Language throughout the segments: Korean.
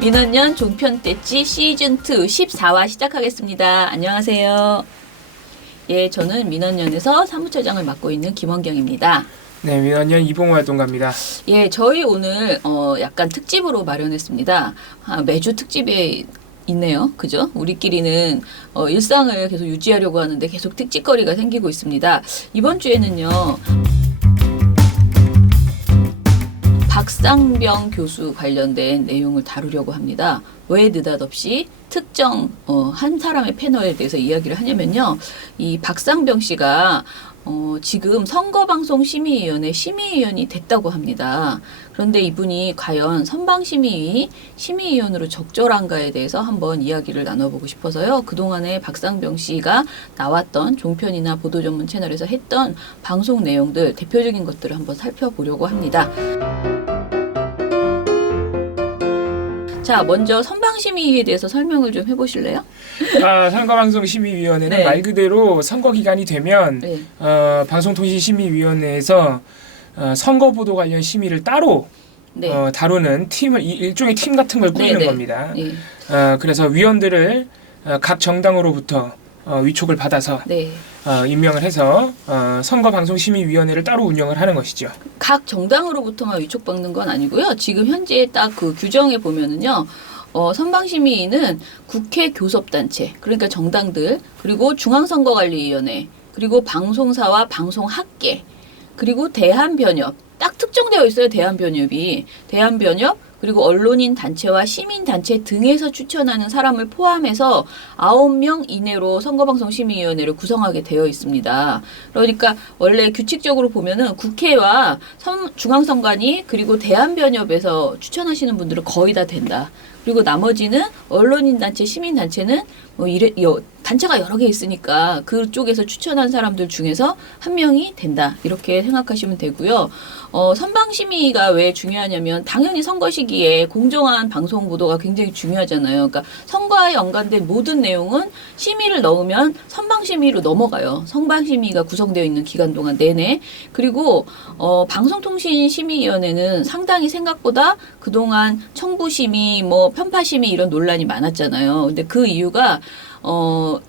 민원연 종편대지 시즌2 14화 시작하겠습니다. 안녕하세요. 예, 저는 민원연에서 사무처장을 맡고 있는 김원경입니다. 네, 민원연 이봉호 활동가입니다. 예, 저희 오늘 약간 특집으로 마련했습니다. 매주 특집에 있네요. 그죠? 우리끼리는 일상을 계속 유지하려고 하는데 계속 특집거리가 생기고 있습니다. 이번 주에는요. 박상병 교수 관련된 내용을 다루려고 합니다. 왜 느닷없이 특정 한 사람의 패널에 대해서 이야기를 하냐면요. 이 박상병 씨가 지금 선거방송심의위원회 심의위원이 됐다고 합니다. 그런데 이분이 과연 선방심의위 심의위원으로 적절한가에 대해서 한번 이야기를 나눠보고 싶어서요. 그동안에 박상병 씨가 나왔던 종편이나 보도전문 채널에서 했던 방송 내용들, 대표적인 것들을 한번 살펴보려고 합니다. 자, 먼저 선방심의위에 대해서 설명을 좀 해보실래요? 선거방송심의위원회는 네. 말 그대로 선거 기간이 되면 네. 방송통신심의위원회에서 선거보도 관련 심의를 따로 네. 다루는 팀을 일종의 팀 같은 걸 꾸리는 네, 네. 겁니다. 네. 그래서 위원들을 각 정당으로부터 위촉을 받아서 네. 임명을 해서 선거방송심의위원회를 따로 운영을 하는 것이죠. 각 정당으로부터만 위촉받는 건 아니고요. 지금 현재 딱 그 규정에 보면은요. 선방심의위는 국회 교섭단체, 그러니까 정당들, 그리고 중앙선거관리위원회, 그리고 방송사와 방송학계, 그리고 대한변협, 딱 특정되어 있어요. 대한변협이. 대한변협, 그리고 언론인 단체와 시민 단체 등에서 추천하는 사람을 포함해서 9명 이내로 선거방송심의위원회를 구성하게 되어 있습니다. 그러니까 원래 규칙적으로 보면은 국회와 중앙선관위 그리고 대한변협에서 추천하시는 분들은 거의 다 된다. 그리고 나머지는 언론인 단체, 시민 단체는 단체가 여러 개 있으니까 그쪽에서 추천한 사람들 중에서 한 명이 된다. 이렇게 생각하시면 되고요. 선방심의가 왜 중요하냐면 당연히 선거 시기에 공정한 방송 보도가 굉장히 중요하잖아요. 그러니까 선거와 연관된 모든 내용은 심의를 넣으면 선방심의로 넘어가요. 선방심의가 구성되어 있는 기간 동안 내내. 그리고 방송통신심의위원회는 상당히 생각보다 그동안 청부심의, 편파심의 이런 논란이 많았잖아요. 근데 그 이유가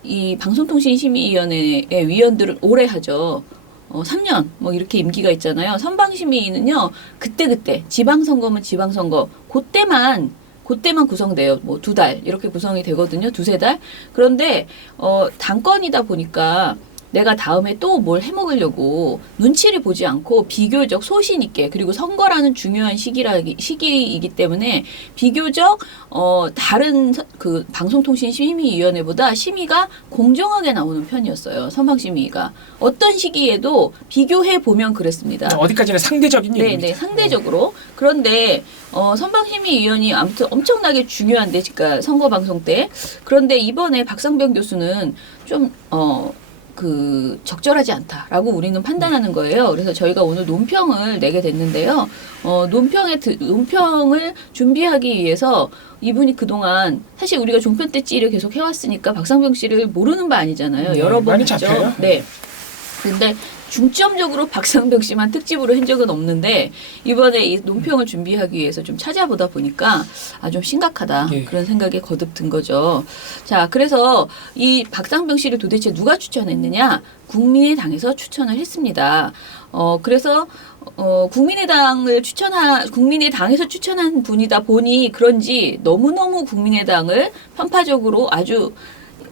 이 방송통신심의위원회의 위원들은 오래 하죠. 3년 이렇게 임기가 있잖아요. 선방심의위는요. 그때 지방선거면 지방선거 그때만 구성돼요. 2달 이렇게 구성이 되거든요. 2-3달. 그런데 당권이다 보니까 내가 다음에 또 뭘 해먹으려고 눈치를 보지 않고 비교적 소신 있게, 그리고 선거라는 중요한 시기이기 때문에 비교적 다른 그 방송통신심의위원회보다 심의가 공정하게 나오는 편이었어요. 선방심의가 어떤 시기에도 비교해 보면 그랬습니다. 어디까지나 상대적인 얘기입니다. 네, 상대적으로. 그런데 선방심의위원이 아무튼 엄청나게 중요한데, 그러니까 선거방송 때. 그런데 이번에 박상병 교수는 좀 적절하지 않다라고 우리는 판단하는 거예요. 그래서 저희가 오늘 논평을 내게 됐는데요. 논평을 준비하기 위해서 이분이 그동안 사실 우리가 종편 때 찌를 계속 해왔으니까 박상병 씨를 모르는 바 아니잖아요. 네, 여러 번 많이 했죠. 잡혀요. 네. 근데 중점적으로 박상병 씨만 특집으로 한 적은 없는데 이번에 이 논평을 준비하기 위해서 좀 찾아보다 보니까 좀 심각하다. 예. 그런 생각이 거듭 든 거죠. 자, 그래서 이 박상병 씨를 도대체 누가 추천했느냐? 국민의당에서 추천을 했습니다. 그래서 국민의당에서 추천한 분이다 보니 그런지 너무너무 국민의당을 편파적으로 아주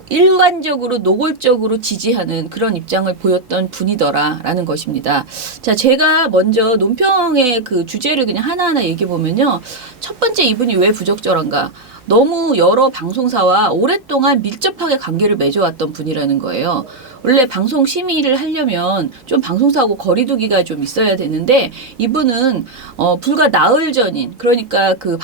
일관적으로 노골적으로 지지하는 그런 입장을 보였던 분이더라라는 것입니다. 자, 제가 먼저 논평의 그 주제를 그냥 하나하나 얘기해 보면요. 첫 번째, 이분이 왜 부적절한가? 너무 여러 방송사와 오랫동안 밀접하게 관계를 맺어왔던 분이라는 거예요. 원래 방송 심의를 하려면 좀 방송사하고 거리두기가 좀 있어야 되는데 이분은 불과 나흘 전인, 그러니까 그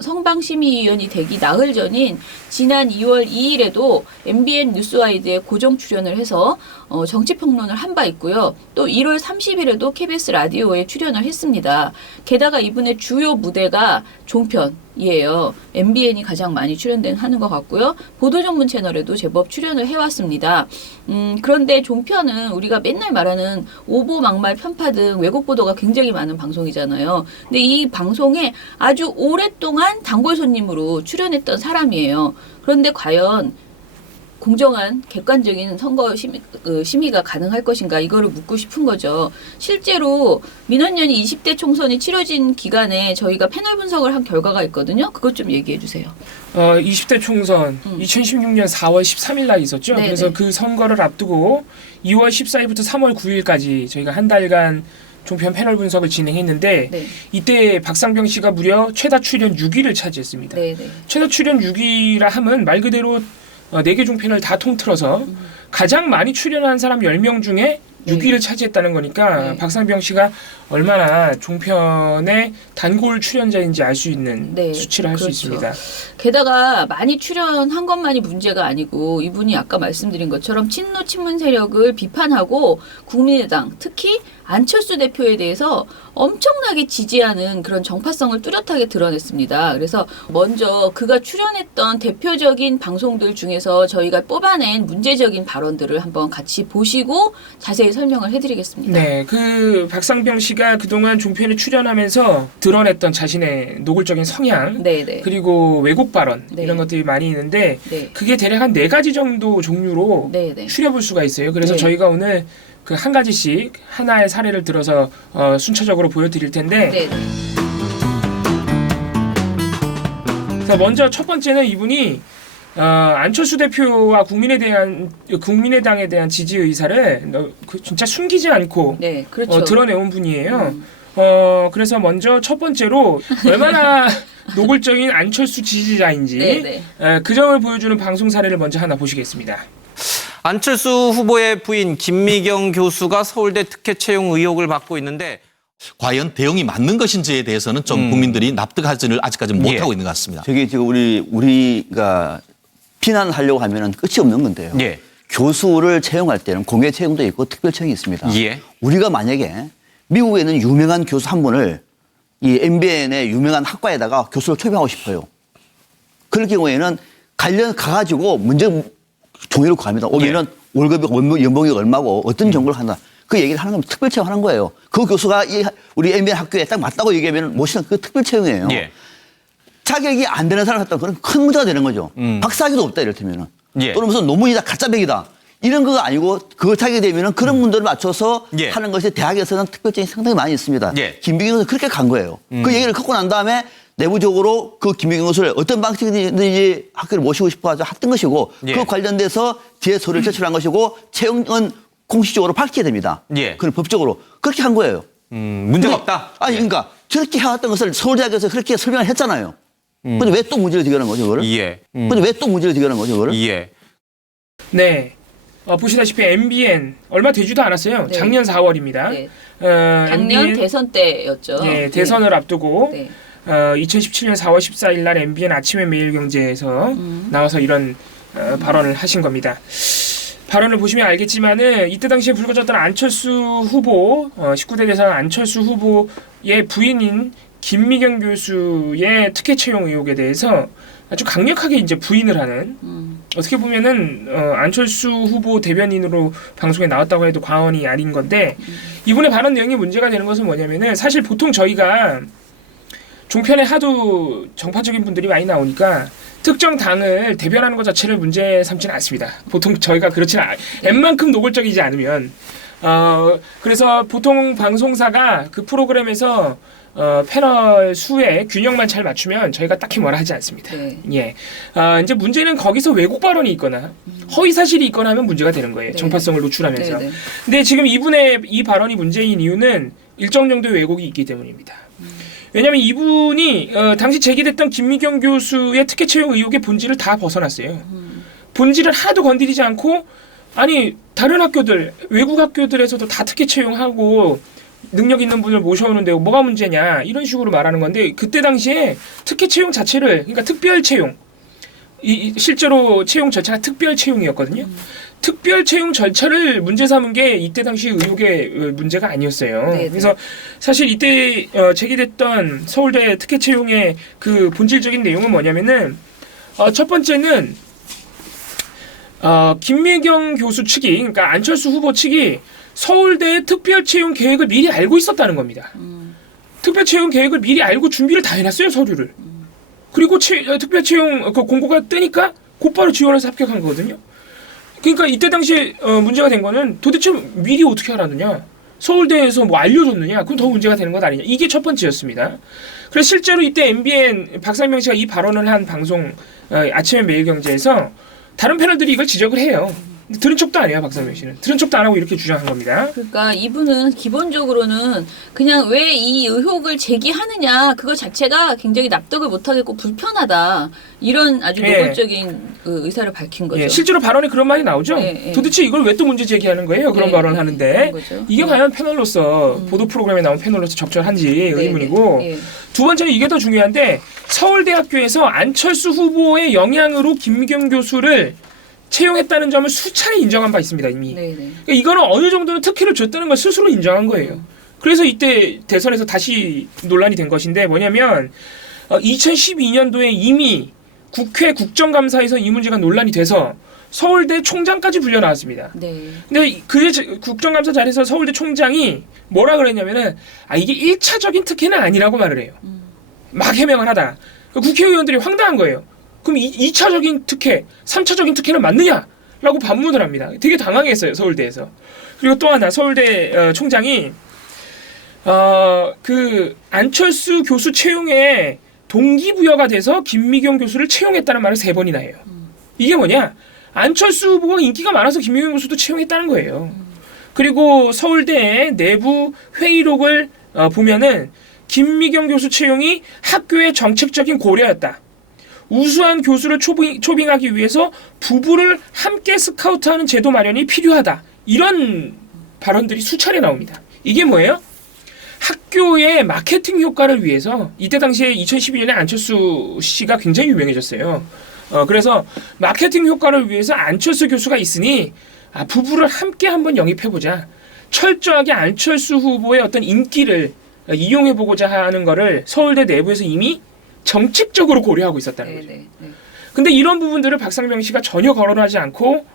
선방심의위원이 되기 나흘 전인 지난 2월 2일에도 MBN 뉴스와이드에 고정 출연을 해서 정치평론을 한 바 있고요. 또 1월 30일에도 KBS 라디오에 출연을 했습니다. 게다가 이분의 주요 무대가 종편, 이에요. MBN이 가장 많이 하는 것 같고요. 보도 전문 채널에도 제법 출연을 해왔습니다. 그런데 종편은 우리가 맨날 말하는 오보, 막말, 편파 등 왜곡 보도가 굉장히 많은 방송이잖아요. 근데 이 방송에 아주 오랫동안 단골 손님으로 출연했던 사람이에요. 그런데 과연 공정한 객관적인 선거 심의가 가능할 것인가 이거를 묻고 싶은 거죠. 실제로 민원연이 20대 총선이 치러진 기간에 저희가 패널 분석을 한 결과가 있거든요. 그것 좀 얘기해 주세요. 20대 총선 2016년 4월 13일 날 있었죠. 네네. 그래서 그 선거를 앞두고 2월 14일부터 3월 9일까지 저희가 한 달간 종편 패널 분석을 진행했는데 네. 이때 박상병 씨가 무려 최다 출연 6위를 차지했습니다. 네네. 최다 출연 6위라 함은 말 그대로 4개 종편을 다 통틀어서 가장 많이 출연한 사람 10명 중에 6위를 차지했다는 거니까 네. 박상병 씨가 얼마나 종편의 단골 출연자인지 알 수 있는 네, 수치를 할 수 그렇죠. 있습니다. 게다가 많이 출연한 것만이 문제가 아니고 이분이 아까 말씀드린 것처럼 친노 친문 세력을 비판하고 국민의당 특히 안철수 대표에 대해서 엄청나게 지지하는 그런 정파성을 뚜렷하게 드러냈습니다. 그래서 먼저 그가 출연했던 대표적인 방송들 중에서 저희가 뽑아낸 문제적인 발언들을 한번 같이 보시고 자세히 설명을 해드리겠습니다. 네, 그 박상병 씨가 그동안 종편에 출연하면서 드러냈던 자신의 노골적인 성향 네네. 그리고 왜곡 발언 네. 이런 것들이 많이 있는데 네. 그게 대략 한 4가지 정도 종류로 네네. 추려볼 수가 있어요. 그래서 네. 저희가 오늘 그 한 가지씩 하나의 사례를 들어서 순차적으로 보여드릴 텐데 네네. 자, 먼저 첫 번째는 이분이 안철수 대표와 국민의당에 대한 지지 의사를 진짜 숨기지 않고 네, 그렇죠. 드러내온 분이에요. 그래서 먼저 첫 번째로 얼마나 노골적인 안철수 지지자인지 네네. 그 점을 보여주는 방송 사례를 먼저 하나 보시겠습니다. 안철수 후보의 부인 김미경 교수가 서울대 특혜 채용 의혹을 받고 있는데 과연 대응이 맞는 것인지에 대해서는 좀 국민들이 납득하지를 아직까지는 못하고 있는 것 같습니다. 저게 지금 우리가 비난하려고 하면은 끝이 없는 건데요. 예. 교수를 채용할 때는 공개 채용도 있고 특별 채용이 있습니다. 예. 우리가 만약에 미국에 있는 유명한 교수 한 분을 이 MBN의 유명한 학과에다가 교수를 초빙하고 싶어요. 그럴 경우에는 가가지고 먼저 종이를 구합니다. 오면은 월급이 연봉이 얼마고 어떤 정보를 한다. 그 얘기를 하는 건 특별 채용하는 거예요. 그 교수가 우리 MBN 학교에 딱 맞다고 얘기하면 모시는 그 특별 채용이에요. 예. 자격이 안 되는 사람을 갖다 그런 큰 문제가 되는 거죠. 박사학위도 없다 이를테면은. 예. 또는 무슨 논문이다 가짜백이다. 이런 거가 아니고 그걸 타게 되면은 그런 분들을 맞춰서 예. 하는 것이 대학에서는 특별증이 상당히 많이 있습니다. 예. 김비경 교수 그렇게 간 거예요. 그 얘기를 갖고 난 다음에 내부적으로 그 김비경 교수를 어떤 방식이든지 학교를 모시고 싶어 하죠. 했던 것이고 예. 그 관련돼서 뒤에 서류를 제출한 것이고 채용은 공식적으로 밝혀야 됩니다. 예. 그건 법적으로 그렇게 한 거예요. 문제가 없다. 아니 그러니까 저렇게 해왔던 것을 서울대학에서 그렇게 설명을 했잖아요. 근데 왜 또 문제를 제기하는 거죠, 그거를? 예. 근데 왜 또 문제를 제기하는 거죠, 그거를? 예. 네. 보시다시피 MBN 얼마 되지도 않았어요. 네. 작년 4월입니다. 네. 작년 대선 때였죠. 예, 대선을 앞두고 네. 2017년 4월 14일 날 MBN 아침의 매일경제에서 나와서 이런 발언을 하신 겁니다. 발언을 보시면 알겠지만은 이때 당시에 불거졌던 안철수 후보 19대 대선 안철수 후보의 부인인 김미경 교수의 특혜 채용 의혹에 대해서 아주 강력하게 이제 부인을 하는 어떻게 보면은 안철수 후보 대변인으로 방송에 나왔다고 해도 과언이 아닌 건데 이분의 발언 내용이 문제가 되는 것은 뭐냐면은 사실 보통 저희가 종편에 하도 정파적인 분들이 많이 나오니까 특정 당을 대변하는 것 자체를 문제 삼지는 않습니다. 보통 저희가 그렇지는 웬만큼 노골적이지 않으면 그래서 보통 방송사가 그 프로그램에서 패널 수의 균형만 잘 맞추면 저희가 딱히 뭐라 하지 않습니다. 네. 예. 이제 문제는 거기서 왜곡 발언이 있거나 허위 사실이 있거나 하면 문제가 되는 거예요. 네. 정파성을 노출하면서. 네, 네. 근데 지금 이분의 이 발언이 문제인 이유는 일정 정도의 왜곡이 있기 때문입니다. 왜냐하면 이분이 당시 제기됐던 김미경 교수의 특혜 채용 의혹의 본질을 다 벗어났어요. 본질을 하나도 건드리지 않고 아니 다른 학교들 외국 학교들에서도 다 특혜 채용하고 능력 있는 분을 모셔오는데 뭐가 문제냐 이런 식으로 말하는 건데 그때 당시에 특혜 채용 자체를 그러니까 특별 채용 실제로 채용 절차가 특별 채용이었거든요. 특별 채용 절차를 문제 삼은 게 이때 당시 의혹의 문제가 아니었어요. 네네. 그래서 사실 이때 제기됐던 서울대 특혜 채용의 그 본질적인 내용은 뭐냐면은 첫 번째는 김미경 교수 측이, 그러니까 안철수 후보 측이 서울대의 특별 채용 계획을 미리 알고 있었다는 겁니다. 특별 채용 계획을 미리 알고 준비를 다 해놨어요, 서류를. 그리고 특별 채용 그 공고가 뜨니까 곧바로 지원해서 합격한 거거든요. 그러니까 이때 당시에 문제가 된 거는 도대체 미리 어떻게 알았느냐, 서울대에서 뭐 알려줬느냐, 그건 더 문제가 되는 것 아니냐. 이게 첫 번째였습니다. 그래서 실제로 이때 MBN 박상명 씨가 이 발언을 한 방송 아침의 매일경제에서 다른 패널들이 이걸 지적을 해요. 근데 들은 척도 안 해요, 박상명 씨는. 들은 척도 안 하고 이렇게 주장한 겁니다. 그러니까 이분은 기본적으로는 그냥 왜 이 의혹을 제기하느냐 그거 자체가 굉장히 납득을 못하겠고 불편하다, 이런 아주 예. 노골적인 그 의사를 밝힌 거죠. 예, 실제로 발언에 그런 말이 나오죠. 예, 예. 도대체 이걸 왜 또 문제 제기하는 거예요? 그런 예, 발언을 예, 하는데 그런 거죠. 이게 과연 패널로서 보도 프로그램에 나온 패널로서 적절한지 의문이고, 예. 두 번째는 이게 더 중요한데, 서울대학교에서 안철수 후보의 영향으로 김미경 교수를 채용했다는 점을 수차례 인정한 바 있습니다, 이미. 네네. 그러니까 이거는 어느 정도는 특혜를 줬다는 걸 스스로 인정한 거예요. 그래서 이때 대선에서 다시 논란이 된 것인데, 뭐냐면 2012년도에 이미 국회 국정감사에서 이 문제가 논란이 돼서 서울대 총장까지 불려 나왔습니다. 네. 근데 그 국정감사 자리에서 서울대 총장이 뭐라 그랬냐면은, 이게 1차적인 특혜는 아니라고 말을 해요. 막 해명을 하다. 국회의원들이 황당한 거예요. 그럼 2차적인 특혜, 3차적인 특혜는 맞느냐? 라고 반문을 합니다. 되게 당황했어요, 서울대에서. 그리고 또 하나, 서울대 총장이 그 안철수 교수 채용에 동기부여가 돼서 김미경 교수를 채용했다는 말을 3번이나 해요. 이게 뭐냐? 안철수 후보가 인기가 많아서 김미경 교수도 채용했다는 거예요. 그리고 서울대의 내부 회의록을 보면은 김미경 교수 채용이 학교의 정책적인 고려였다. 우수한 교수를 초빙하기 위해서 부부를 함께 스카우트하는 제도 마련이 필요하다. 이런 발언들이 수차례 나옵니다. 이게 뭐예요? 학교의 마케팅 효과를 위해서, 이때 당시에 2012년에 안철수 씨가 굉장히 유명해졌어요. 그래서 마케팅 효과를 위해서 안철수 교수가 있으니 부부를 함께 한번 영입해보자. 철저하게 안철수 후보의 어떤 인기를 이용해보고자 하는 거를 서울대 내부에서 이미 정책적으로 고려하고 있었다는 거죠. 네네. 네. 근데 이런 부분들을 박상명 씨가 전혀 거론하지 않고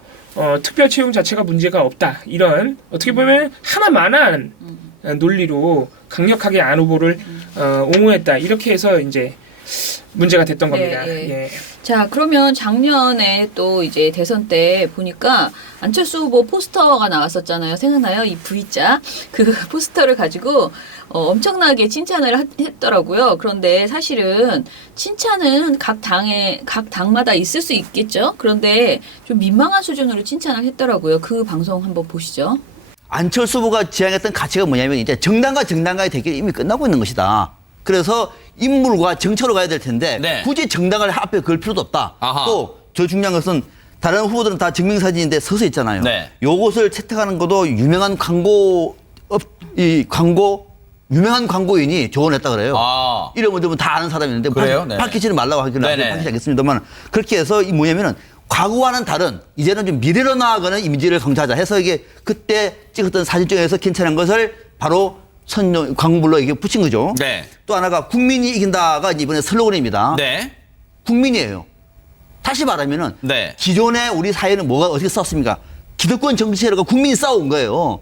특별 채용 자체가 문제가 없다, 이런 어떻게 보면 하나만한 논리로 강력하게 안 후보를 옹호했다, 이렇게 해서 이제 문제가 됐던 겁니다. 예. 예. 자, 그러면 작년에 또 이제 대선 때 보니까 안철수 후보 포스터가 나왔었잖아요. 생각나요? 이 V자. 그 포스터를 가지고 엄청나게 칭찬을 했더라고요. 그런데 사실은 칭찬은 각 당마다 있을 수 있겠죠. 그런데 좀 민망한 수준으로 칭찬을 했더라고요. 그 방송 한번 보시죠. 안철수 후보가 지향했던 가치가 뭐냐면 이제 정당과 정당과의 대결이 이미 끝나고 있는 것이다. 그래서 인물과 정처로 가야 될 텐데 네. 굳이 정당을 앞에 걸 필요도 없다. 아하. 또 더 중요한 것은 다른 후보들은 다 증명사진인데 서서 있잖아요. 네. 요것을 채택하는 것도 유명한 유명한 광고인이 조언했다 그래요. 아. 이름을 들으면 다 아는 사람이 있는데 그래요? 네. 밝히지는 말라고 하기는 네네. 밝히지 않겠습니다만, 그렇게 해서 이 뭐냐면은 과거와는 다른 이제는 좀 미래로 나아가는 이미지를 강조하자 해서 이게 그때 찍었던 사진 중에서 괜찮은 것을 바로 광고물로 이게 붙인 거죠. 네. 또 하나가 국민이 이긴다가 이번에 슬로건입니다. 네. 국민이에요. 다시 말하면은 네. 기존에 우리 사회는 뭐가 어떻게 싸웠습니까? 기득권 정치라고 국민이 싸운 거예요.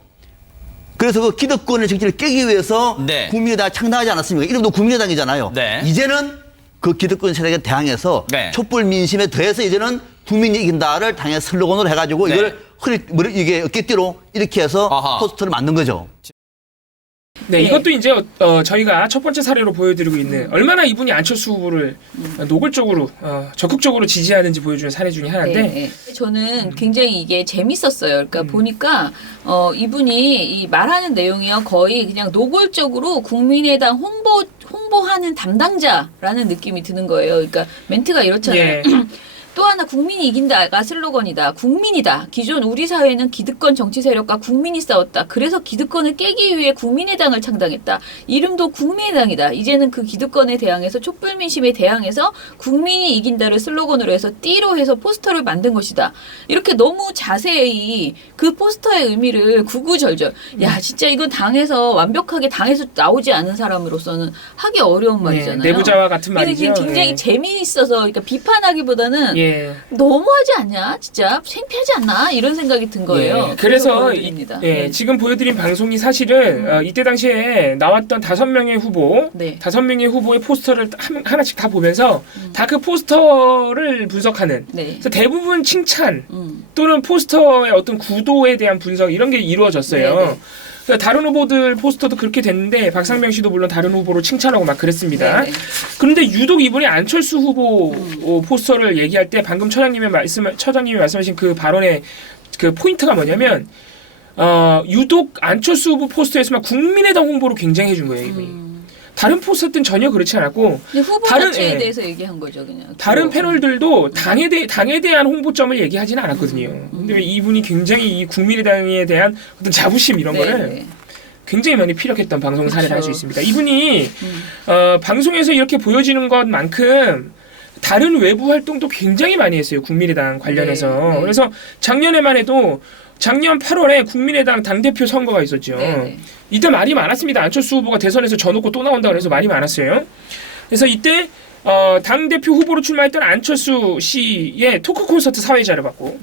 그래서 그 기득권의 정치를 깨기 위해서 네. 국민의당 창당하지 않았습니까? 이름도 국민의당이잖아요. 네. 이제는 그 기득권 세력에 대항해서 네. 촛불 민심에 더해서 이제는 국민이 이긴다를 당의 슬로건으로 해가지고 네. 이걸 이게 어깨띠로 이렇게 해서 아하. 포스터를 만든 거죠. 네, 네. 이것도 이제 저희가 첫 번째 사례로 보여드리고 있는, 얼마나 이분이 안철수 후보를 노골적으로 적극적으로 지지하는지 보여주는 사례 중에 하나인데, 네. 저는 굉장히 이게 재밌었어요. 그러니까 보니까 이분이 이 말하는 내용이요, 거의 그냥 노골적으로 국민의당 홍보하는 담당자라는 느낌이 드는 거예요. 그러니까 멘트가 이렇잖아요. 예. 또 하나 국민이 이긴다가 슬로건이다. 국민이다. 기존 우리 사회는 기득권 정치 세력과 국민이 싸웠다. 그래서 기득권을 깨기 위해 국민의당을 창당했다. 이름도 국민의당이다. 이제는 그 기득권에 대항해서 촛불민심에 대항해서 국민이 이긴다를 슬로건으로 해서 띠로 해서 포스터를 만든 것이다. 이렇게 너무 자세히 그 포스터의 의미를 구구절절. 야, 진짜 이건 당에서 완벽하게 당에서 나오지 않은 사람으로서는 하기 어려운 말이잖아요. 내부자와 같은 말이죠. 이게 굉장히 예. 재미있어서 그러니까 비판하기보다는 예. 너무하지 않냐? 진짜 창피하지 않나? 이런 생각이 든 거예요. 예. 그래서 보여드립니다. 예, 네. 지금 보여드린 방송이 사실은 이때 당시에 나왔던 5명의 후보, 네. 5명의 후보의 포스터를 하나씩 다 보면서 다 그 포스터를 분석하는. 네. 그래서 대부분 칭찬 또는 포스터의 어떤 구도에 대한 분석 이런 게 이루어졌어요. 네네. 그러니까 다른 후보들 포스터도 그렇게 됐는데 박상명 씨도 물론 다른 후보로 칭찬하고 막 그랬습니다. 네네. 그런데 유독 이분이 안철수 후보 포스터를 얘기할 때 방금 처장님이 말씀하신 그 발언의 그 포인트가 뭐냐면 유독 안철수 후보 포스터에서만 국민의당 홍보로 굉장히 해준 거예요, 이분이. 다른 포스터 때는 전혀 그렇지 않았고 근데 후보 다른- 자체에 예. 대해서 얘기한 거죠, 그냥. 다른 주로. 패널들도 당에 대한 홍보점을 얘기하지는 않았거든요. 근데 이분이 굉장히 이 국민의당에 대한 어떤 자부심 이런 네, 거를 네. 굉장히 많이 피력했던 방송 사례를 할 수 그렇죠. 있습니다. 이분이 방송에서 이렇게 보여지는 것만큼 다른 외부 활동도 굉장히 많이 했어요. 국민의당 관련해서. 네, 네. 그래서 작년에만 해도 작년 8월에 국민의당 당대표 선거가 있었죠. 네, 네. 이때 말이 많았습니다. 안철수 후보가 대선에서 져놓고 또 나온다고 해서 말이 많았어요. 그래서 이때 당대표 후보로 출마했던 안철수 씨의 토크 콘서트 사회자를 받고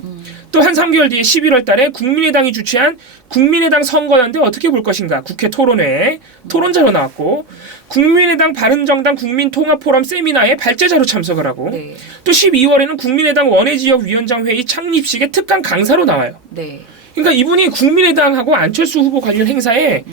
또 한 3개월 뒤에 11월 달에 국민의당이 주최한 국민의당 선거연대 어떻게 볼 것인가 국회 토론회에 토론자로 나왔고 국민의당 바른정당 국민통합포럼 세미나에 발제자로 참석을 하고 네. 또 12월에는 국민의당 원외지역위원장 회의 창립식에 특강 강사로 나와요. 네. 그러니까 이분이 국민의당하고 안철수 후보 관련 행사에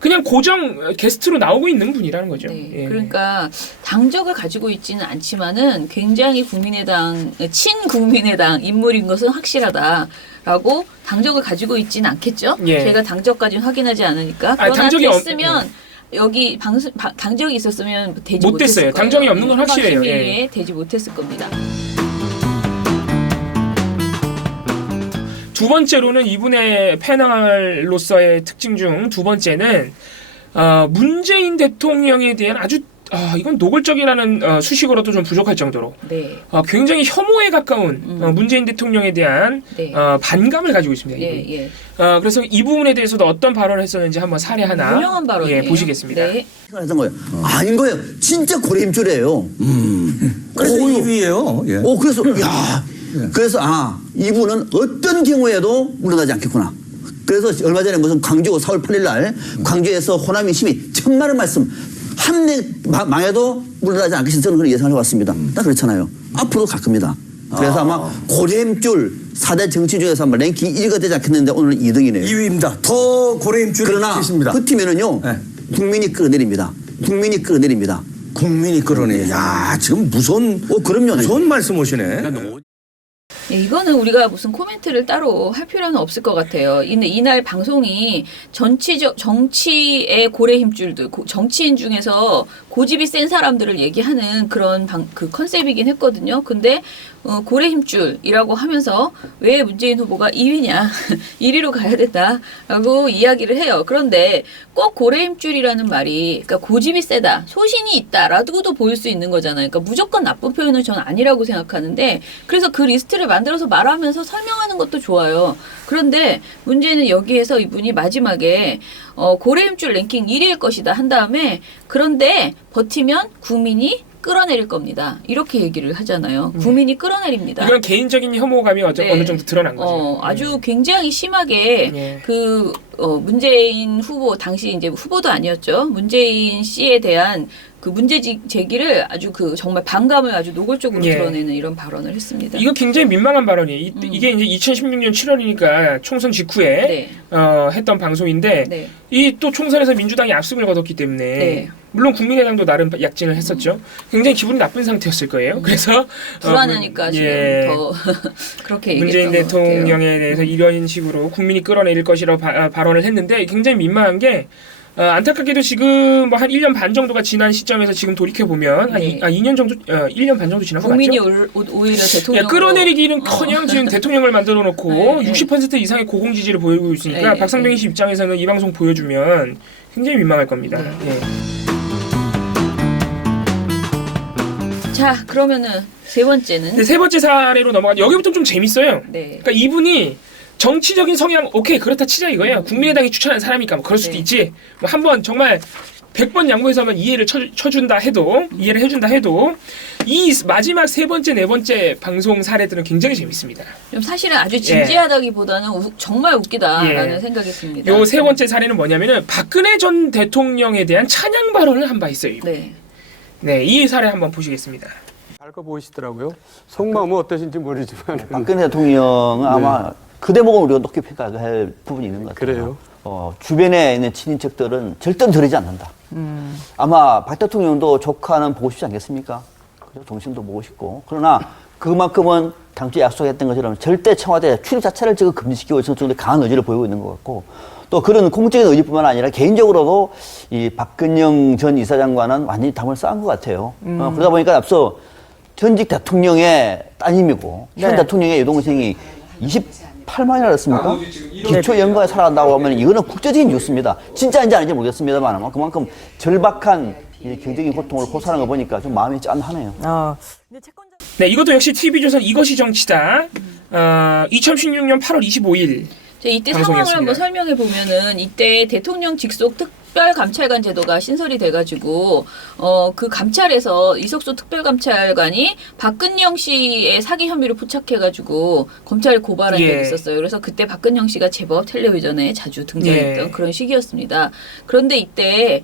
그냥 고정 게스트로 나오고 있는 분이라는 거죠. 네. 예. 그러니까 당적을 가지고 있지는 않지만은 굉장히 국민의당 친국민의당 인물인 것은 확실하다라고 당적을 가지고 있지는 않겠죠. 예. 제가 당적까지는 확인하지 않으니까. 그러나 당적이 됐으면 여기 당적이 있었으면 되지 못 못했을 됐어요. 거예요. 당적이 없는 건 확실해요. 선방심의에 되지 못했을 겁니다. 두 번째로는 이분의 패널로서의 특징 중 두 번째는 문재인 대통령에 대한 아주 이건 노골적이라는 수식어로도 좀 부족할 정도로 네. 굉장히 혐오에 가까운 문재인 대통령에 대한 네. 반감을 가지고 있습니다. 예, 이분이. 예. 그래서 이 부분에 대해서도 어떤 발언을 했었는지 한번 사례 하나 유명한 발언이에요. 보시겠습니다. 네. 했던 거예요. 아닌 거예요. 진짜 고래 힘줄이에요. 그래서 2위예요. 예. 그래서 야, 그래서 이분은 어떤 경우에도 물러나지 않겠구나. 그래서 얼마 전에 무슨 광주 4월 8일 날 광주에서 호남민 시민 1000만 원 말씀 함내 망해도 물러나지 않겠다. 저는 그런 예상을 해왔습니다. 딱 그렇잖아요. 앞으로도 갈 겁니다. 그래서 아마 고래힘줄 4대 정치 중에서 아마 랭킹 1위가 되지 않겠는데 오늘은 2등이네요. 2위입니다. 더 고래힘줄이 그러나 있습니다. 버티면은요 네. 국민이 끌어내립니다. 국민이 끌어내립니다. 국민이 끌어내. 야, 지금 무서운 그럼요. 무서운 말씀 오시네. 예, 이거는 우리가 무슨 코멘트를 따로 할 필요는 없을 것 같아요. 이날 방송이 정치의 고래 힘줄들, 정치인 중에서 고집이 센 사람들을 얘기하는 그런 그 컨셉이긴 했거든요. 근데 고래 힘줄이라고 하면서 왜 문재인 후보가 2위냐, 1위로 가야 된다라고 이야기를 해요. 그런데 꼭 고래 힘줄이라는 말이, 그러니까 고집이 세다, 소신이 있다라고도 보일 수 있는 거잖아요. 그러니까 무조건 나쁜 표현은 저는 아니라고 생각하는데, 그래서 그 리스트를 만들어서 말하면서 설명하는 것도 좋아요. 그런데 문제는 여기에서 이분이 마지막에 고래 힘줄 랭킹 1위일 것이다 한 다음에 그런데 버티면 국민이 끌어내릴 겁니다. 이렇게 얘기를 하잖아요. 국민이 끌어내립니다. 이건 개인적인 혐오감이 네. 어느 정도 드러난 거죠. 아주 굉장히 심하게 예. 문재인 후보 당시 이제 후보도 아니었죠. 문재인 씨에 대한 그 문제 제기를 아주 정말 반감을 아주 노골적으로 예. 드러내는 이런 발언을 했습니다. 이거 굉장히 민망한 발언이에요. 이게 이제 2016년 7월이니까 총선 직후에 네. 했던 방송인데 네. 이 또 총선에서 민주당이 압승을 거뒀기 때문에 네. 물론 국민의당도 나름 약진을 했었죠. 굉장히 기분이 나쁜 상태였을 거예요. 그래서 불안하니까 지금 예. 더 그렇게 문재인 얘기했던 것 같아요. 대통령에 대해서 이런 식으로 국민이 끌어내릴 것이라고 발언을 했는데 굉장히 민망한 게 안타깝게도 지금 뭐 한 1년 반 정도가 지난 시점에서 지금 돌이켜 보면 한 네. 2년 정도 1년 반 정도 지난 거 국민이 맞죠? 오히려 대통령 끌어내리기는커녕 지금 대통령을 만들어 놓고 네, 60% 이상의 고공 지지를 보이고 있으니까 네, 박상병 씨 입장에서는 이 방송 보여주면 굉장히 민망할 겁니다. 네. 예. 자, 그러면은 세 번째는 근데 세 번째 사례로 넘어가 여기부터 좀 재밌어요. 네. 그러니까 이분이 정치적인 성향 오케이 그렇다 치자 이거예요. 국민의당이 추천한 사람이니까 뭐 그럴 수도 네. 있지. 뭐 한번 정말 100번 양보해서만 이해를 쳐준다 해도 이해를 해준다 해도 이 마지막 세 번째 네 번째 방송 사례들은 굉장히 재밌습니다. 좀 사실은 아주 진지하다기보다는 정말 웃기다라는 예. 생각이 듭니다. 요 세 번째 사례는 뭐냐면은 박근혜 전 대통령에 대한 찬양 발언을 한 바 있어요. 네. 네, 이 사례 한번 보시겠습니다. 밝아 보이시더라고요. 속마음은 어떠신지 모르지만. 박근혜 대통령은 아마 그 대목은 우리가 높게 평가할 부분이 있는 것 같아요. 그래요? 주변에 있는 친인척들은 절대 들이지 않는다. 아마 박 대통령도 조카는 보고 싶지 않겠습니까? 그죠? 동생도 보고 싶고. 그러나 그만큼은 당초에 약속했던 것처럼 절대 청와대 출입 자체를 지금 금지시키고 있을 정도의 강한 의지를 보이고 있는 것 같고 또 그런 공적인 의지뿐만 아니라 개인적으로도 이 박근영 전 이사장과는 완전히 담을 쌓은 것 같아요. 그러다 보니까 앞서 전직 대통령의 따님이고 현 대통령의 여동생이 28만이었습니까? 기초 연금에 살아간다고 하면 이거는 국제적인 뉴스입니다. 진짜인지 아닌지 모르겠습니다만 그만큼 절박한 이 경제적인 고통을 호소하는 거 보니까 좀 마음이 짠하네요. 네, 이것도 역시 TV조선 이것이 정치다. 2016년 8월 25일. 이때 방송이었습니다. 상황을 한번 설명해 보면은 이때 대통령 직속 특별감찰관 제도가 신설이 돼가지고 그 감찰에서 이석수 특별감찰관이 박근영 씨의 사기 혐의로 포착해가지고 검찰에 고발한 적이 있었어요. 그래서 그때 박근영 씨가 제법 텔레비전에 자주 등장했던 그런 시기였습니다. 그런데 이때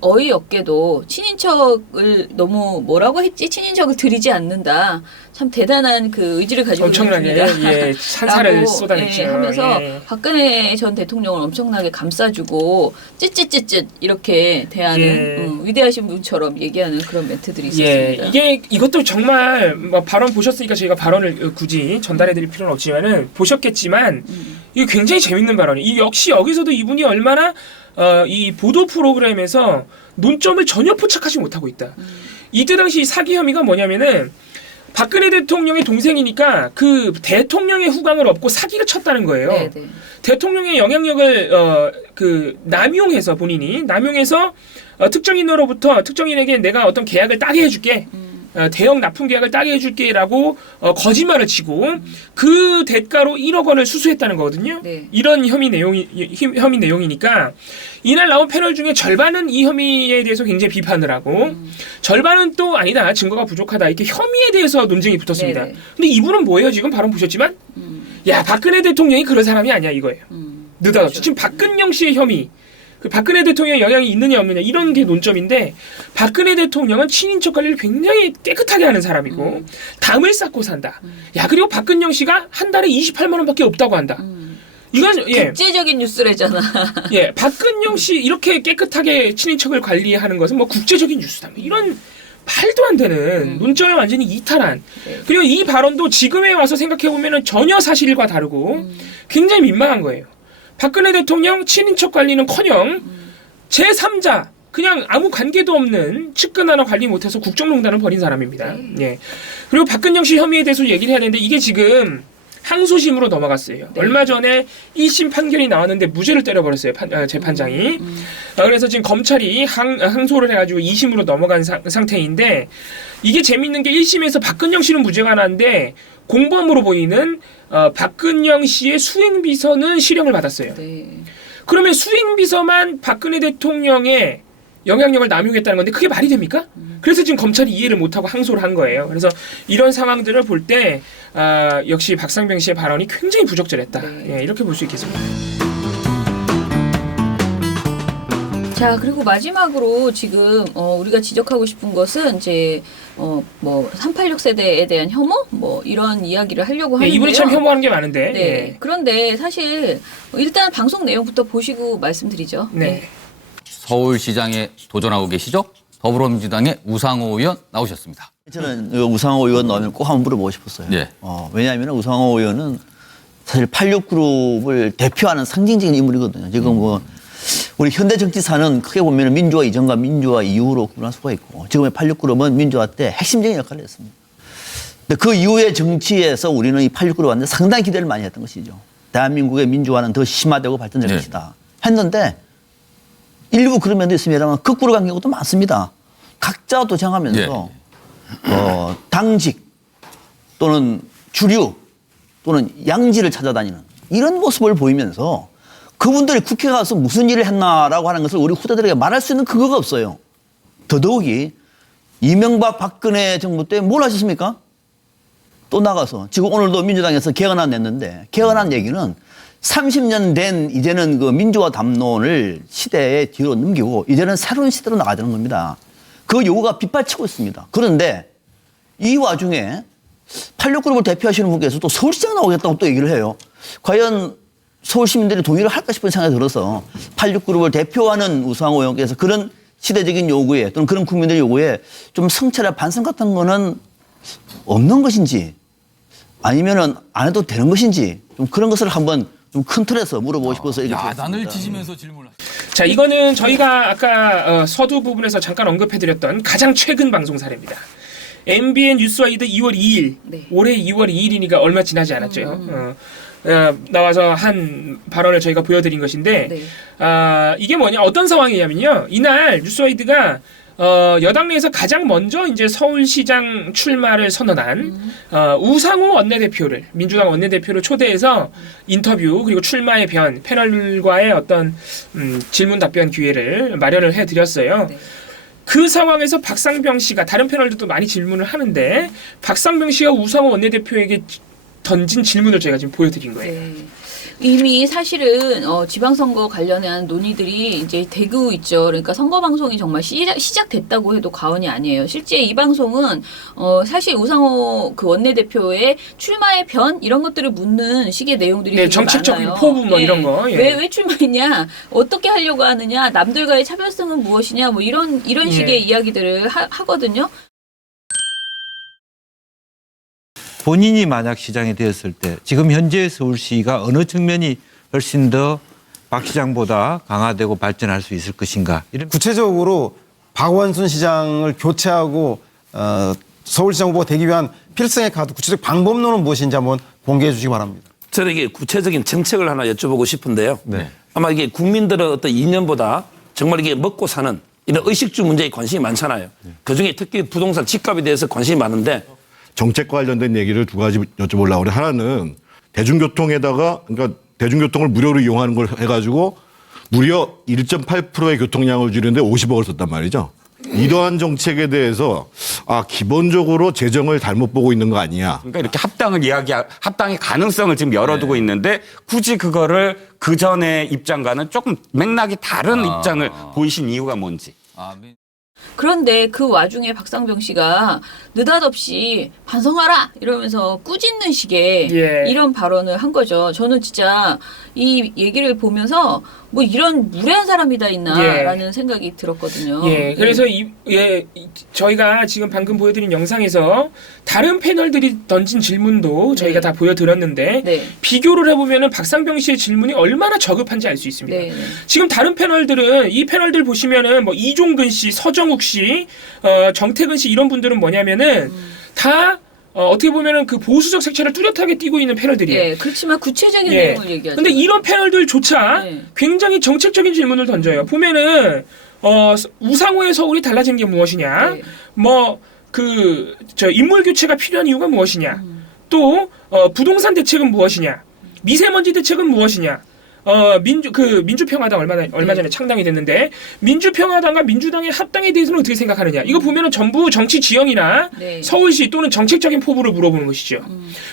어이없게도 친인척을 너무 뭐라고 했지? 친인척을 들이지 않는다. 참 대단한 그 의지를 가지고 엄청나게 있습니다. 산사를 라고, 쏟아냈죠. 하면서 박근혜 전 대통령을 엄청나게 감싸주고 찌찌찌찌 이렇게 대하는 위대하신 분처럼 얘기하는 그런 멘트들이 있었습니다. 이것도 정말 뭐 발언 보셨으니까 저희가 발언을 굳이 전달해드릴 필요는 없지만은 보셨겠지만 이게 굉장히 재밌는 발언이 역시 여기서도 이분이 얼마나 이 보도 프로그램에서 논점을 전혀 포착하지 못하고 있다. 이때 당시 사기 혐의가 뭐냐면은 박근혜 대통령의 동생이니까 그 대통령의 후광을 얻고 사기를 쳤다는 거예요. 네네. 대통령의 영향력을 남용해서 본인이 남용해서 특정인으로부터 특정인에게 내가 어떤 계약을 따게 해줄게. 대형 납품 계약을 따게 해줄게라고 거짓말을 치고 그 대가로 1억 원을 수수했다는 거거든요. 네. 이런 혐의 내용이니까 이날 나온 패널 중에 절반은 이 혐의에 대해서 굉장히 비판을 하고 절반은 또 아니다 증거가 부족하다 이렇게 혐의에 대해서 논쟁이 붙었습니다. 네네. 근데 이분은 뭐예요? 지금 발언 보셨지만 야 박근혜 대통령이 그런 사람이 아니야 이거예요. 느닷없이 지금 박근영 씨의 혐의. 그 박근혜 대통령의 영향이 있느냐 없느냐 이런 게 논점인데 박근혜 대통령은 친인척 관리를 굉장히 깨끗하게 하는 사람이고 담을 쌓고 산다. 야 그리고 박근영 씨가 한 달에 28만 원밖에 없다고 한다. 이건 국제적인 뉴스래잖아. 박근영 씨 이렇게 깨끗하게 친인척을 관리하는 것은 뭐 국제적인 뉴스다. 이런 말도 안 되는 논점에 완전히 이탈한. 그리고 이 발언도 지금에 와서 생각해 보면은 전혀 사실과 다르고 굉장히 민망한 거예요. 박근혜 대통령 친인척 관리는커녕 제3자 그냥 아무 관계도 없는 측근 하나 관리 못해서 국정농단을 벌인 사람입니다. 예. 그리고 박근영 씨 혐의에 대해서 얘기를 해야 되는데 이게 지금 항소심으로 넘어갔어요. 얼마 전에 1심 판결이 나왔는데 무죄를 때려버렸어요. 재판장이. 그래서 지금 검찰이 항소를 해가지고 2심으로 넘어간 상태인데 이게 재밌는 게 1심에서 박근영 씨는 무죄가 나는데 공범으로 보이는 박근영 씨의 수행비서는 실형을 받았어요. 네. 그러면 수행비서만 박근혜 대통령의 영향력을 남용했다는 건데 그게 말이 됩니까? 그래서 지금 검찰이 이해를 못하고 항소를 한 거예요. 그래서 이런 상황들을 볼 때 역시 박상병 씨의 발언이 굉장히 부적절했다. 네. 이렇게 볼 수 있겠습니다. 자, 그리고 마지막으로 지금 우리가 지적하고 싶은 것은 이제 뭐 386 세대에 대한 혐오 뭐 이런 이야기를 하려고 하는데요. 이분이 참 혐오하는 게 많은데. 네. 그런데 사실 일단 방송 내용부터 보시고 말씀드리죠. 네. 서울시장에 도전하고 계시죠? 더불어민주당의 우상호 의원 나오셨습니다. 저는 우상호 의원 나오면 꼭 한번 물어보고 싶었어요. 예. 왜냐하면 우상호 의원은 사실 86그룹을 대표하는 상징적인 인물이거든요. 지금 뭐 우리 현대 정치사는 크게 보면 민주화 이전과 민주화 이후로 구분할 수가 있고 지금의 86그룹은 민주화 때 핵심적인 역할을 했습니다. 근데 그 이후의 정치에서 우리는 이 86그룹한테 상당히 기대를 많이 했던 것이죠. 대한민국의 민주화는 더 심화되고 발전될 네. 것이다. 했는데 일부 그런 면도 있습니다만 거꾸로 간 경우도 많습니다. 각자 도장하면서 당직 또는 주류 또는 양지를 찾아다니는 이런 모습을 보이면서 그분들이 국회 가서 무슨 일을 했나라고 하는 것을 우리 후대들에게 말할 수 있는 근거가 없어요. 더더욱이 이명박 박근혜 정부 때 뭘 하셨습니까? 또 나가서 지금 오늘도 민주당에서 개헌안 냈는데 개헌안 얘기는 30년 된 이제는 그 민주화 담론을 시대에 뒤로 넘기고 이제는 새로운 시대로 나가야 되는 겁니다. 그 요구가 빗발치고 있습니다. 그런데 이 와중에 86그룹을 대표하시는 분께서 또 서울시장 나오겠다고 또 얘기를 해요. 과연 서울 시민들이 동의를 할까 싶은 생각이 들어서 86그룹을 대표하는 우상호 의원께서 그런 시대적인 요구에 또는 그런 국민들의 요구에 좀 성찰과 반성 같은 거는 없는 것인지 아니면은 안 해도 되는 것인지 좀 그런 것을 한번 좀 큰 틀에서 물어보고 싶어서 이렇게 야단을 치시면서 질문을. 자, 이거는 저희가 아까 서두 부분에서 잠깐 언급해드렸던 가장 최근 방송 사례입니다. MBN 뉴스와이드 2월 2일, 네. 올해 2월 2일이니까 얼마 지나지 않았죠. 나와서 한 발언을 저희가 보여드린 것인데 네. 이게 뭐냐 어떤 상황이냐면요. 이날 뉴스와이드가 여당 내에서 가장 먼저 이제 서울시장 출마를 선언한 우상호 원내대표를 민주당 원내대표를 초대해서 인터뷰 그리고 출마의 변 패널과의 어떤 질문 답변 기회를 마련을 해드렸어요. 네. 그 상황에서 박상병 씨가 다른 패널들도 많이 질문을 하는데 박상병 씨가 우상호 원내대표에게 던진 질문을 저희가 지금 보여드린 거예요. 네. 이미 사실은 지방선거 관련한 논의들이 이제 되고 있죠. 그러니까 선거 방송이 정말 시작됐다고 해도 과언이 아니에요. 실제 이 방송은 사실 우상호 그 원내대표의 출마의 변 이런 것들을 묻는 식의 내용들이 네, 되게 정책적인 많아요. 포부 뭐 이런 거. 예. 왜 출마했냐? 어떻게 하려고 하느냐? 남들과의 차별성은 무엇이냐? 뭐 이런 식의 이야기들을 하거든요. 본인이 만약 시장이 되었을 때 지금 현재 서울시가 어느 측면이 훨씬 더 박 시장보다 강화되고 발전할 수 있을 것인가 이런 구체적으로 박원순 시장을 교체하고 서울시장 후보가 되기 위한 필승의 카드 구체적 방법론은 무엇인지 한번 공개해 주시기 바랍니다. 저는 이게 구체적인 정책을 하나 여쭤보고 싶은데요. 아마 이게 국민들의 어떤 이념보다 정말 이게 먹고 사는 이런 의식주 문제에 관심이 많잖아요. 그중에 특히 부동산 집값에 대해서 관심이 많은데 정책과 관련된 얘기를 두 가지 여쭤보려고 그래. 하나는 대중교통에다가 그러니까 대중교통을 무료로 이용하는 걸 해가지고 무려 1.8%의 교통량을 줄이는데 50억을 썼단 말이죠. 이러한 정책에 대해서 기본적으로 재정을 잘못 보고 있는 거 아니냐. 그러니까 이렇게 합당의 가능성을 지금 열어두고 있는데 굳이 그거를 그 전의 입장과는 조금 맥락이 다른 입장을 보이신 이유가 뭔지. 그런데 그 와중에 박상병 씨가 느닷없이 반성하라 이러면서 꾸짖는 식의 이런 발언을 한 거죠. 저는 진짜 이 얘기를 보면서 뭐 이런 무례한 사람이 다 있나라는 생각이 들었거든요. 그래서 저희가 지금 방금 보여드린 영상에서 다른 패널들이 던진 질문도 저희가 다 보여드렸는데 비교를 해보면은 박상병 씨의 질문이 얼마나 저급한지 알 수 있습니다. 지금 다른 패널들은 이 패널들 보시면은 뭐 이종근 씨, 서정욱 씨, 정태근 씨 이런 분들은 뭐냐면은 다 어떻게 보면은 그 보수적 색채를 뚜렷하게 띠고 있는 패널들이에요. 그렇지만 구체적인 내용을 얘기하죠. 근데 이런 패널들조차 굉장히 정책적인 질문을 던져요. 보면은 우상호의 서울이 달라진 게 무엇이냐? 인물 교체가 필요한 이유가 무엇이냐? 또 부동산 대책은 무엇이냐? 미세먼지 대책은 무엇이냐? 민주평화당 얼마 전에 창당이 됐는데 민주평화당과 민주당의 합당에 대해서는 어떻게 생각하느냐 이거 보면은 전부 정치 지형이나 서울시 또는 정책적인 포부를 물어보는 것이죠.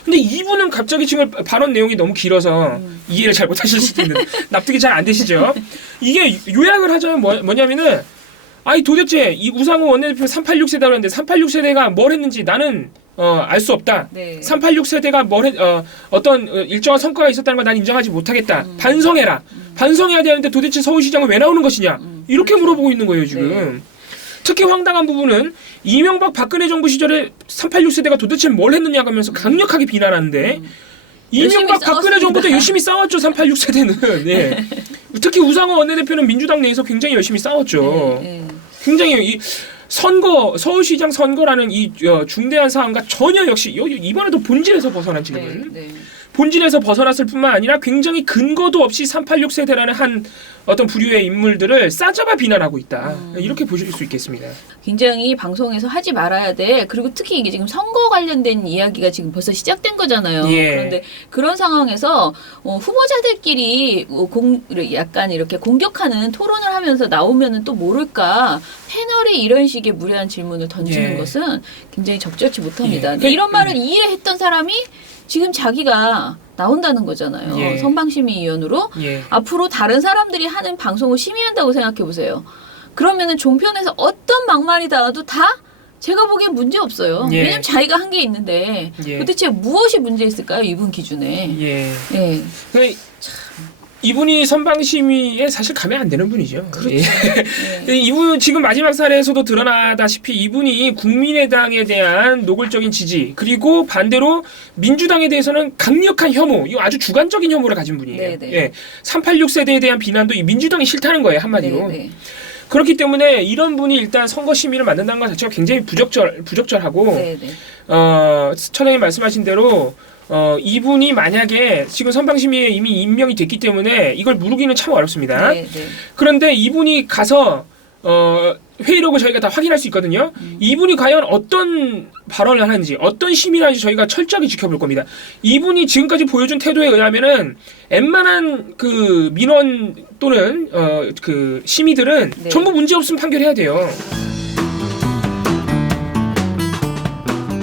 근데 이분은 갑자기 지금 발언 내용이 너무 길어서 이해를 잘 못하실 수도 있는 납득이 잘 안 되시죠. 이게 요약을 하자면 뭐냐면은 도대체 이 우상호 원내대표 386세대라고 했는데 386세대가 뭘 했는지 나는 알 수 없다. 386세대가 어떤 일정한 성과가 있었다는 걸 난 인정하지 못하겠다. 반성해라. 반성해야 되는데 도대체 서울시장은 왜 나오는 것이냐. 이렇게 물어보고 있는 거예요 지금. 특히 황당한 부분은 이명박 박근혜 정부 시절에 386세대가 도대체 뭘 했느냐 하면서 강력하게 비난하는데 이명박 박근혜 싸웠습니다. 정부도 열심히 싸웠죠. 386 세대는. 예. 특히 우상호 원내대표는 민주당 내에서 굉장히 열심히 싸웠죠. 굉장히 이 선거 서울시장 선거라는 이 중대한 사안과 전혀 역시 이번에도 본질에서 벗어난 지금은 본질에서 벗어났을 뿐만 아니라 굉장히 근거도 없이 386 세대라는 한 어떤 부류의 인물들을 싸잡아 비난하고 있다. 이렇게 보실 수 있겠습니다. 굉장히 방송에서 하지 말아야 돼. 그리고 특히 이게 지금 선거 관련된 이야기가 지금 벌써 시작된 거잖아요. 예. 그런데 그런 상황에서 후보자들끼리 약간 이렇게 공격하는 토론을 하면서 나오면은 또 모를까 패널이 이런 식의 무례한 질문을 던지는 예. 것은 굉장히 적절치 못합니다. 예. 근데 이런 말을 이해했던 사람이 지금 자기가 나온다는 거잖아요. 예. 선방심의위원으로. 예. 앞으로 다른 사람들이 하는 방송을 심의한다고 생각해 보세요. 그러면은 종편에서 어떤 막말이 나와도 다 제가 보기엔 문제 없어요. 예. 왜냐면 자기가 한 게 있는데 예. 도대체 무엇이 문제 있을까요? 이분 기준에. 예. 예. 그러니까 이분이 선방심의에 사실 가면 안 되는 분이죠. 그렇죠. 예. 이분 지금 마지막 사례에서도 드러나다시피 이분이 국민의당에 대한 노골적인 지지 그리고 반대로 민주당에 대해서는 강력한 혐오, 이거 아주 주관적인 혐오를 가진 분이에요. 네네. 예. 386 세대에 대한 비난도 이 민주당이 싫다는 거예요, 한마디로. 네네. 그렇기 때문에 이런 분이 일단 선거 심의를 만든다는 것 자체가 굉장히 부적절하고 네네. 처장님 말씀하신 대로 이분이 만약에 지금 선방심의에 이미 임명이 됐기 때문에 이걸 무르기는 참 어렵습니다. 네, 네. 그런데 이분이 가서 회의록을 저희가 다 확인할 수 있거든요. 이분이 과연 어떤 발언을 하는지 어떤 심의를 하는지 저희가 철저하게 지켜볼 겁니다. 이분이 지금까지 보여준 태도에 의하면은 웬만한 그 민원 또는 그 심의들은 네. 전부 문제 없으면 판결해야 돼요.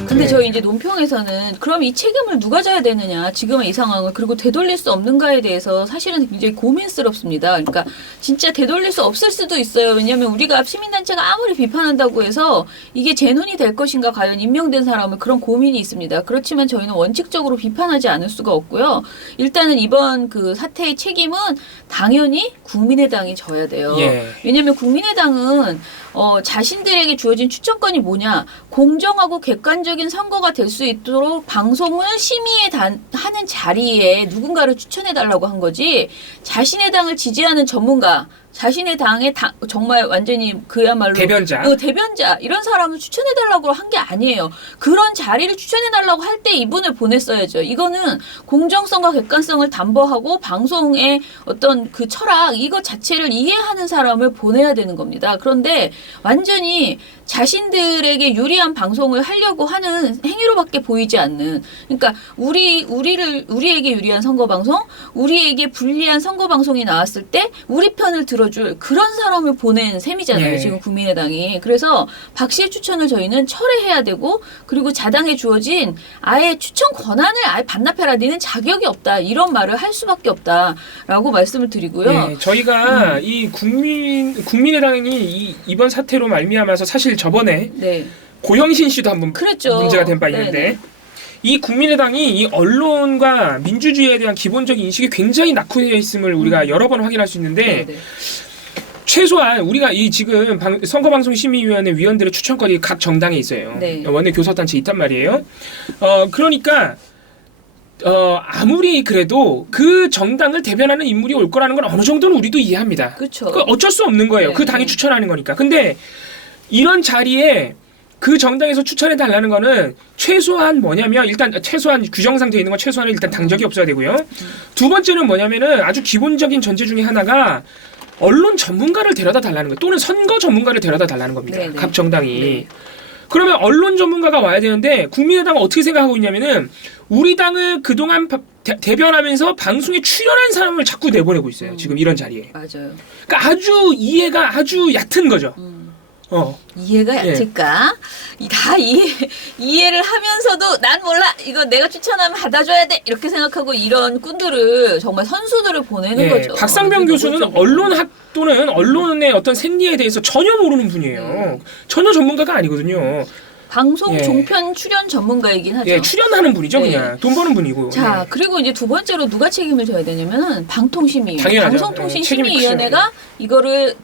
근데 저희 이제 논평에서는 그럼 이 책임을 누가 져야 되느냐, 지금의 이 상황을, 그리고 되돌릴 수 없는가에 대해서 사실은 굉장히 고민스럽습니다. 그러니까 진짜 되돌릴 수 없을 수도 있어요. 왜냐하면 우리가 시민단체가 아무리 비판한다고 해서 이게 재논이 될 것인가, 과연 임명된 사람은 그런 고민이 있습니다. 그렇지만 저희는 원칙적으로 비판하지 않을 수가 없고요. 일단은 이번 그 사태의 책임은 당연히 국민의당이 져야 돼요. 예. 왜냐하면 국민의당은 자신들에게 주어진 추천권이 뭐냐, 공정하고 객관적인 선거가 될 수 있도록 방송을 하는 자리에 누군가를 추천해달라고 한 거지, 자신의 당을 지지하는 전문가, 자신의 당의 정말 완전히 그야말로 대변자 이런 사람을 추천해달라고 한 게 아니에요. 그런 자리를 추천해달라고 할 때 이분을 보냈어야죠. 이거는 공정성과 객관성을 담보하고 방송의 어떤 그 철학, 이것 자체를 이해하는 사람을 보내야 되는 겁니다. 그런데 완전히 자신들에게 유리한 방송을 하려고 하는 행위로밖에 보이지 않는, 그러니까 우리에게 유리한 선거 방송, 우리에게 불리한 선거 방송이 나왔을 때 우리 편을 들어줄 그런 사람을 보낸 셈이잖아요. 예. 지금 국민의당이. 그래서 박씨의 추천을 저희는 철회해야 되고, 그리고 자당에 주어진 아예 추천 권한을 아예 반납해라, 니는 자격이 없다, 이런 말을 할 수밖에 없다라고 말씀을 드리고요. 네, 저희가 이 국민의당이 이번 사태로 말미암아서 사실 저번에 네. 고영신 씨도 한번 그랬죠. 문제가 된 바 있는데, 네네. 이 국민의당이 이 언론과 민주주의에 대한 기본적인 인식이 굉장히 낙후되어 있음을 우리가 여러 번 확인할 수 있는데, 네네. 최소한 우리가 이 지금 선거방송심의위원회 위원들의 추천권이 각 정당에 있어요. 네. 원내 교섭단체에 있단 말이에요. 그러니까 아무리 그래도 그 정당을 대변하는 인물이 올 거라는 건 어느 정도는 우리도 이해합니다. 그렇죠. 그 어쩔 수 없는 거예요. 네. 그 당이 추천하는 거니까. 근데 이런 자리에 그 정당에서 추천해 달라는 거는 최소한 뭐냐면, 일단 최소한 규정상 되어 있는 건 최소한은 일단 당적이 없어야 되고요. 두 번째는 뭐냐면은 아주 기본적인 전제 중에 하나가 언론 전문가를 데려다 달라는 거예요. 또는 선거 전문가를 데려다 달라는 겁니다. 네네. 각 정당이. 네. 그러면 언론 전문가가 와야 되는데, 국민의당은 어떻게 생각하고 있냐면은 우리 당을 그동안 대변하면서 방송에 출연한 사람을 자꾸 내보내고 있어요. 지금 이런 자리에. 맞아요. 그러니까 아주 이해가 아주 얕은 거죠. 이해가 예. 얕을까? 다 이해를 하면서도 난 몰라, 이거 내가 추천하면 받아줘야 돼, 이렇게 생각하고 이런 꾼들을, 정말 선수들을 보내는 거죠. 박상병 교수는 언론학 또는 언론의 어떤 생리에 대해서 전혀 모르는 분이에요. 전혀 전문가가 아니거든요. 방송 예. 종편 출연 전문가이긴 하죠. 예, 출연하는 분이죠, 네. 그냥. 돈 버는 분이고. 자, 예. 그리고 이제 두 번째로 누가 책임을 져야 되냐면은 방통심의위원. 당연하죠. 방송통신심의위원회가 이거를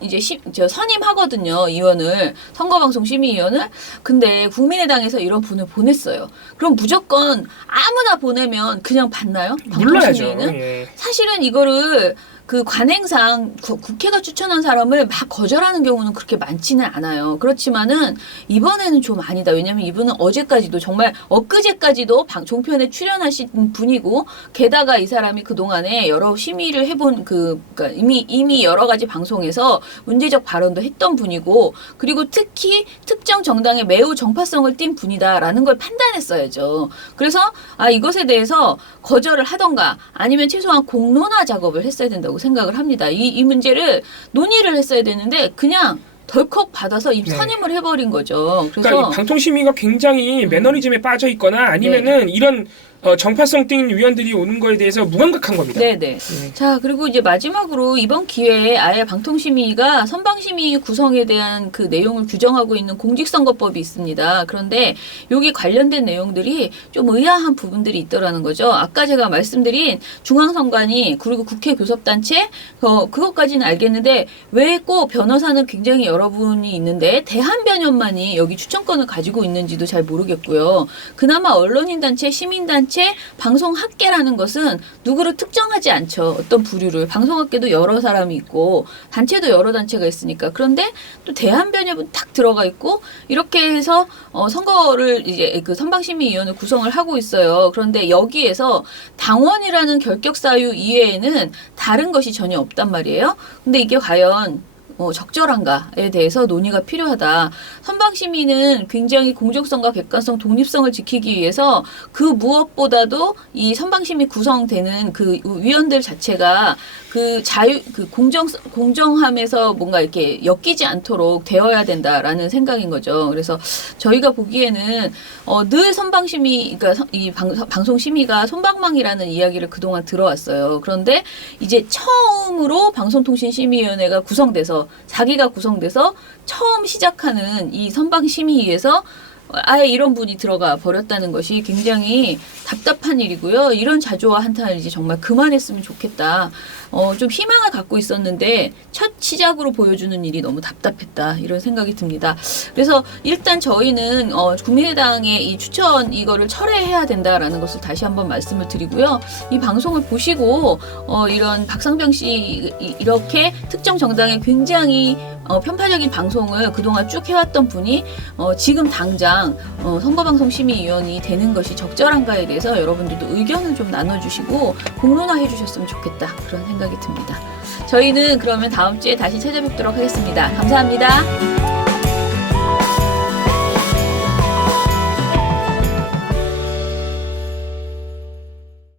이제 선임하거든요. 의원을. 선거방송심의위원을. 근데 국민의당에서 이런 분을 보냈어요. 그럼 무조건 아무나 보내면 그냥 받나요? 물러야죠. 방통심의위는? 예. 사실은 이거를 그 관행상 국회가 추천한 사람을 막 거절하는 경우는 그렇게 많지는 않아요. 그렇지만은 이번에는 좀 아니다. 왜냐하면 이분은 어제까지도 정말 엊그제까지도 종편에 출연하신 분이고 게다가 이 사람이 그동안에 여러 심의를 해본 그러니까 이미 여러 가지 방송에서 문제적 발언도 했던 분이고 그리고 특히 특정 정당에 매우 정파성을 띈 분이다라는 걸 판단했어야죠. 그래서 이것에 대해서 거절을 하던가 아니면 최소한 공론화 작업을 했어야 된다고 생각을 합니다. 이 문제를 논의를 했어야 되는데 그냥 덜컥 받아서 선임을 해버린 거죠. 그래서 그러니까 이 방통심의가 굉장히 매너리즘에 빠져 있거나 아니면은 이런 정파성 띈 위원들이 오는 거에 대해서 무감각한 겁니다. 네네. 자, 그리고 이제 마지막으로 이번 기회에 아예 방통심의가 선방심의 구성에 대한 그 내용을 규정하고 있는 공직선거법이 있습니다. 그런데 여기 관련된 내용들이 좀 의아한 부분들이 있더라는 거죠. 아까 제가 말씀드린 중앙선관위 그리고 국회 교섭단체 그것까지는 알겠는데 왜 꼭 변호사는 굉장히 여러분이 있는데 대한변협만이 여기 추천권을 가지고 있는지도 잘 모르겠고요. 그나마 언론인단체, 시민단체 방송학계라는 것은 누구를 특정하지 않죠. 어떤 부류를. 방송학계도 여러 사람이 있고 단체도 여러 단체가 있으니까. 그런데 또 대한변협은 딱 들어가 있고 이렇게 해서 선거를 이제 그 선방심의위원회 구성을 하고 있어요. 그런데 여기에서 당원이라는 결격 사유 이외에는 다른 것이 전혀 없단 말이에요. 근데 이게 과연 적절한가에 대해서 논의가 필요하다. 선방심의는 굉장히 공정성과 객관성, 독립성을 지키기 위해서 그 무엇보다도 이 선방심의 구성되는 그 위원들 자체가 그 공정함에서 뭔가 이렇게 엮이지 않도록 되어야 된다라는 생각인 거죠. 그래서 저희가 보기에는 늘 선방심의, 그러니까 이 방송심의가 솜방망이라는 이야기를 그동안 들어왔어요. 그런데 이제 처음으로 방송통신심의위원회가 구성돼서 자기가 구성돼서 처음 시작하는 이 선방심의위에서 아예 이런 분이 들어가 버렸다는 것이 굉장히 답답한 일이고요. 이런 자조와 한탄을 이제 정말 그만했으면 좋겠다. 좀 희망을 갖고 있었는데 첫 시작으로 보여주는 일이 너무 답답했다. 이런 생각이 듭니다. 그래서 일단 저희는 국민의당의 이 추천 이거를 철회해야 된다라는 것을 다시 한번 말씀을 드리고요. 이 방송을 보시고 이런 박상병 씨 이렇게 특정 정당의 굉장히 편파적인 방송을 그동안 쭉 해왔던 분이 지금 당장 선거방송심의위원이 되는 것이 적절한가에 대해서 여러분들도 의견을 좀 나눠주시고 공론화해 주셨으면 좋겠다. 그런 생각이 듭니다. 저희는 그러면 다음 주에 다시 찾아뵙도록 하겠습니다. 감사합니다.